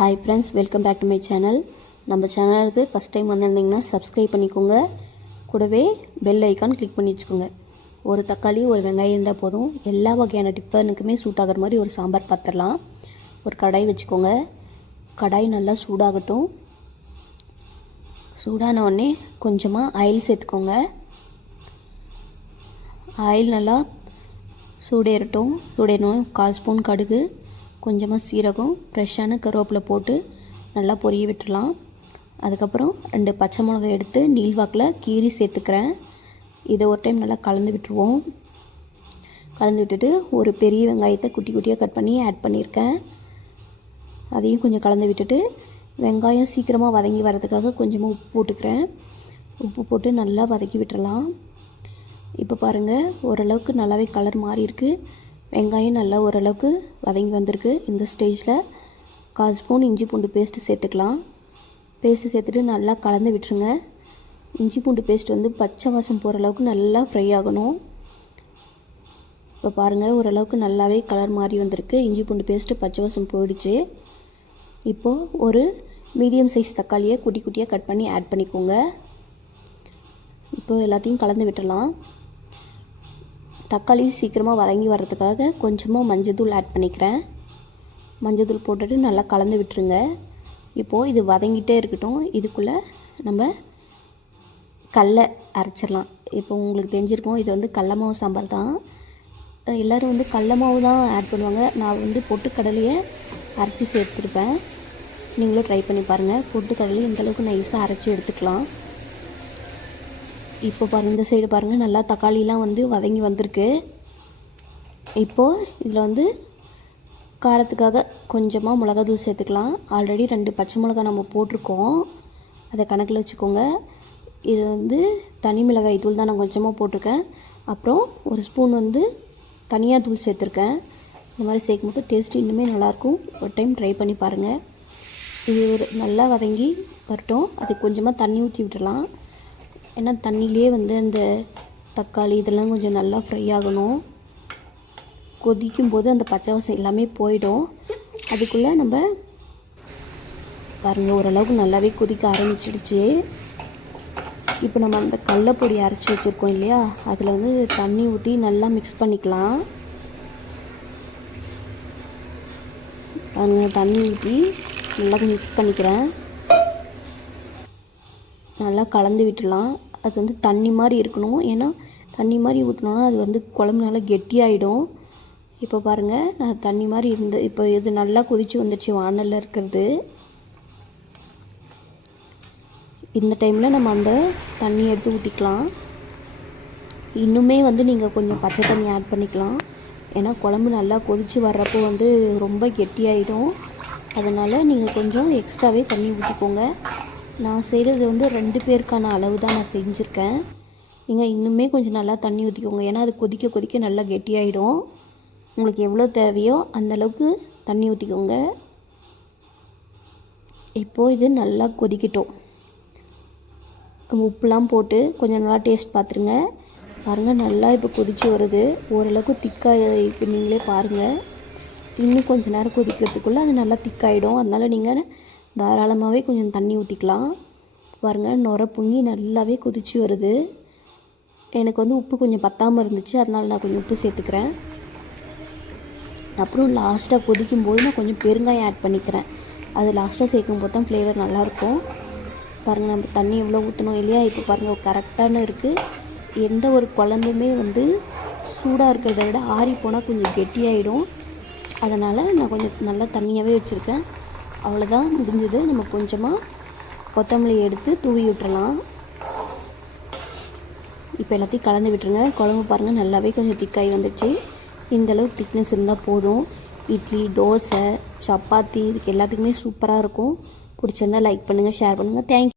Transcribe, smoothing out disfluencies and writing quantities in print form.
Hi friends, welcome back to my channel. நம்ம சேனலுக்கு first time வந்திருந்தீங்கன்னா subscribe பண்ணிக்கோங்க. கூடவே பெல் ஐக்கான் கிளிக் பண்ணி வச்சுக்கோங்க. ஒரு தக்காளி ஒரு வெங்காயம் இருந்தால் போதும். எல்லா வகையான டிஃபனுக்குமே சூட் ஆகிற மாதிரி ஒரு சாம்பார் பார்த்துடலாம். ஒரு கடாய் வச்சுக்கோங்க. கடாய் நல்லா சூடாகட்டும். சூடான உடனே கொஞ்சமாக ஆயில் சேர்த்துக்கோங்க. ஆயில் நல்லா சூடேறட்டும். சூடேறணும் 1/4 ஸ்பூன் கடுகு, கொஞ்சமாக சீரகம், ஃப்ரெஷ்ஷான கருவேப்பிலை போட்டு நல்லா பொரிய விட்டுடலாம். அதுக்கப்புறம் 2 பச்சை மிளகாய் எடுத்து நீள்வாக்கில் கீரி சேர்த்துக்கிறேன். இதை ஒரு டைம் நல்லா கலந்து விட்டுருவோம். கலந்து விட்டுட்டு ஒரு பெரிய வெங்காயத்தை குட்டி குட்டியாக கட் பண்ணி ஆட் பண்ணியிருக்கேன். அதையும் கொஞ்சம் கலந்து விட்டுட்டு வெங்காயம் சீக்கிரமாக வதங்கி வரதுக்காக கொஞ்சமாக உப்பு போட்டுக்கிறேன். உப்பு போட்டு நல்லா வதக்கி விட்டுறலாம். இப்போ பாருங்கள், ஓரளவுக்கு நல்லாவே கலர் மாறி இருக்குது. வெங்காயம் நல்லா ஓரளவுக்கு வதங்கி வந்திருக்கு. இந்த ஸ்டேஜில் 1/4 ஸ்பூன் இஞ்சி பூண்டு பேஸ்ட்டு சேர்த்துக்கலாம். பேஸ்ட்டு சேர்த்துட்டு நல்லா கலந்து விட்டுருங்க. இஞ்சி பூண்டு பேஸ்ட் பச்சை வாசம் போகிற அளவுக்கு நல்லா ஃப்ரை ஆகணும். இப்போ பாருங்கள், ஓரளவுக்கு நல்லாவே கலர் மாறி வந்திருக்கு. இஞ்சி பூண்டு பேஸ்ட்டு பச்சை வாசம் போயிடுச்சு. இப்போது ஒரு மீடியம் சைஸ் தக்காளியை குட்டி குட்டியாக கட் பண்ணி ஆட் பண்ணிக்கோங்க. இப்போது எல்லாத்தையும் கலந்து விட்டுடலாம். தக்காளி சீக்கிரமாக வதங்கி வர்றதுக்காக கொஞ்சமாக மஞ்சள்தூள் ஆட் பண்ணிக்கிறேன். மஞ்சள்தூள் போட்டுட்டு நல்லா கலந்து விட்டுருங்க. இப்போது இது வதங்கிட்டே இருக்கட்டும். இதுக்குள்ளே நம்ம கடலை அரைச்சிடலாம். இப்போ உங்களுக்கு தெரிஞ்சிருக்கோம், இது கடலை மாவு சாம்பார் தான். எல்லோரும் கடலை மாவு தான் ஆட் பண்ணுவாங்க. நான் பொட்டுக்கடலையை அரைச்சி சேர்த்துருப்பேன். நீங்களும் ட்ரை பண்ணி பாருங்கள். பொட்டுக்கடலையை இந்தளவுக்கு நைஸாக அரைச்சி எடுத்துக்கலாம். இப்போ பாருங்கள், இந்த சைடு பாருங்கள், நல்லா தக்காளிலாம் வதங்கி வந்திருக்கு. இப்போது இதில் காரத்துக்காக கொஞ்சமாக மிளகாத்தூள் சேர்த்துக்கலாம். ஆல்ரெடி 2 பச்சை மிளகாய் நம்ம போட்டிருக்கோம், அதை கணக்கில் வச்சுக்கோங்க. இது தனி மிளகாய் தூள் தான் நான் கொஞ்சமாக போட்டிருக்கேன். அப்புறம் ஒரு ஸ்பூன் தனியாக தூள் சேர்த்துருக்கேன். இந்த மாதிரி சேர்க்கும்போது டேஸ்ட்டு இன்னுமே நல்லாயிருக்கும். ஒரு டைம் ட்ரை பண்ணி பாருங்கள். இது நல்லா வதங்கி வரட்டும். அது கொஞ்சமாக தண்ணி ஊற்றி விட்டுடலாம். ஏன்னா தண்ணியிலே அந்த தக்காளி இதெல்லாம் கொஞ்சம் நல்லா ஃப்ரை ஆகணும். கொதிக்கும் போது அந்த பச்சை வாசம் எல்லாமே போயிடும். அதுக்குள்ளே நம்ம பாருங்கள், ஓரளவுக்கு நல்லாவே கொதிக்க ஆரம்பிச்சிடுச்சு. இப்போ நம்ம அந்த கடலைப்பொடி அரைச்சி வச்சுருக்கோம் இல்லையா, அதில் தண்ணி ஊற்றி நல்லா மிக்ஸ் பண்ணிக்கலாம். பாருங்கள், தண்ணி ஊற்றி நல்லா மிக்ஸ் பண்ணிக்கிறேன். நல்லா கலந்து விட்டுடலாம். அது தண்ணி மாதிரி இருக்கணும். ஏன்னா தண்ணி மாதிரி ஊற்றினோன்னா அது குழம்பு நல்லா கெட்டியாகிடும். இப்போ பாருங்கள், நான் தண்ணி மாதிரி இப்போ இது நல்லா கொதித்து வந்துடுச்சு வானலில் இருக்கிறது. இந்த டைமில் நம்ம அந்த தண்ணி எடுத்து ஊற்றிக்கலாம். இன்னுமே நீங்கள் கொஞ்சம் பச்சை தண்ணி ஆட் பண்ணிக்கலாம். ஏன்னா குழம்பு நல்லா கொதித்து வர்றப்போ ரொம்ப கெட்டியாகிடும். அதனால் நீங்கள் கொஞ்சம் எக்ஸ்ட்ராவே தண்ணி ஊற்றிக்கோங்க. நான் செய்கிறது 2 பேருக்கான அளவு தான் நான் செஞ்சுருக்கேன். நீங்கள் இன்னுமே கொஞ்சம் நல்லா தண்ணி ஊற்றிக்கோங்க. ஏன்னா அது கொதிக்க கொதிக்க நல்லா கெட்டியாகிடும். உங்களுக்கு எவ்வளோ தேவையோ அந்தளவுக்கு தண்ணி ஊற்றிக்கோங்க. இப்போது இது நல்லா கொதிக்கட்டும். உப்புலாம் போட்டு கொஞ்சம் நல்லா டேஸ்ட் பார்த்துருங்க. பாருங்கள், நல்லா இப்போ கொதித்து வருது. ஓரளவுக்கு திக்காக இப்போ நீங்களே பாருங்கள். இன்னும் கொஞ்சம் நேரம் கொதிக்கிறதுக்குள்ளே அது நல்லா திக்காயிடும். அதனால் நீங்கள் தாராளமாகவே கொஞ்சம் தண்ணி ஊற்றிக்கலாம். பாருங்கள், நுர பொங்கி நல்லாவே கொதித்து வருது. எனக்கு உப்பு கொஞ்சம் பத்தாமல் இருந்துச்சு, அதனால் நான் கொஞ்சம் உப்பு சேர்த்துக்கிறேன். அப்புறம் லாஸ்ட்டாக கொதிக்கும்போது நான் கொஞ்சம் பெருங்காயம் ஆட் பண்ணிக்கிறேன். அது லாஸ்ட்டாக சேர்க்கும்போது தான் ஃப்ளேவர் நல்லாயிருக்கும். பாருங்கள், நம்ம தண்ணி எவ்வளோ ஊற்றணும் இல்லையா. இப்போ பாருங்கள், கரெக்டான இருக்குது. எந்த ஒரு குழம்புமே சூடாக இருக்கிறத விட ஆறி போனால் கொஞ்சம் கெட்டியாகிடும். அதனால் நான் கொஞ்சம் நல்லா தண்ணியாகவே வச்சுருக்கேன். அவ்வளோதான், முடிஞ்சது. நம்ம கொஞ்சமாக கொத்தமல்லி எடுத்து தூவி விட்டுறலாம். இப்போ எல்லாத்தையும் கலந்து விட்டுருங்க. குழம்பு பாருங்கள், நல்லாவே கொஞ்சம் திக்காகி வந்துடுச்சு. இந்தளவுக்கு திக்னஸ் இருந்தால் போதும். இட்லி, தோசை, சப்பாத்தி இதுக்கு எல்லாத்துக்குமே சூப்பராக இருக்கும். பிடிச்சிருந்தால் லைக் பண்ணுங்கள், ஷேர் பண்ணுங்கள். தேங்க்யூ.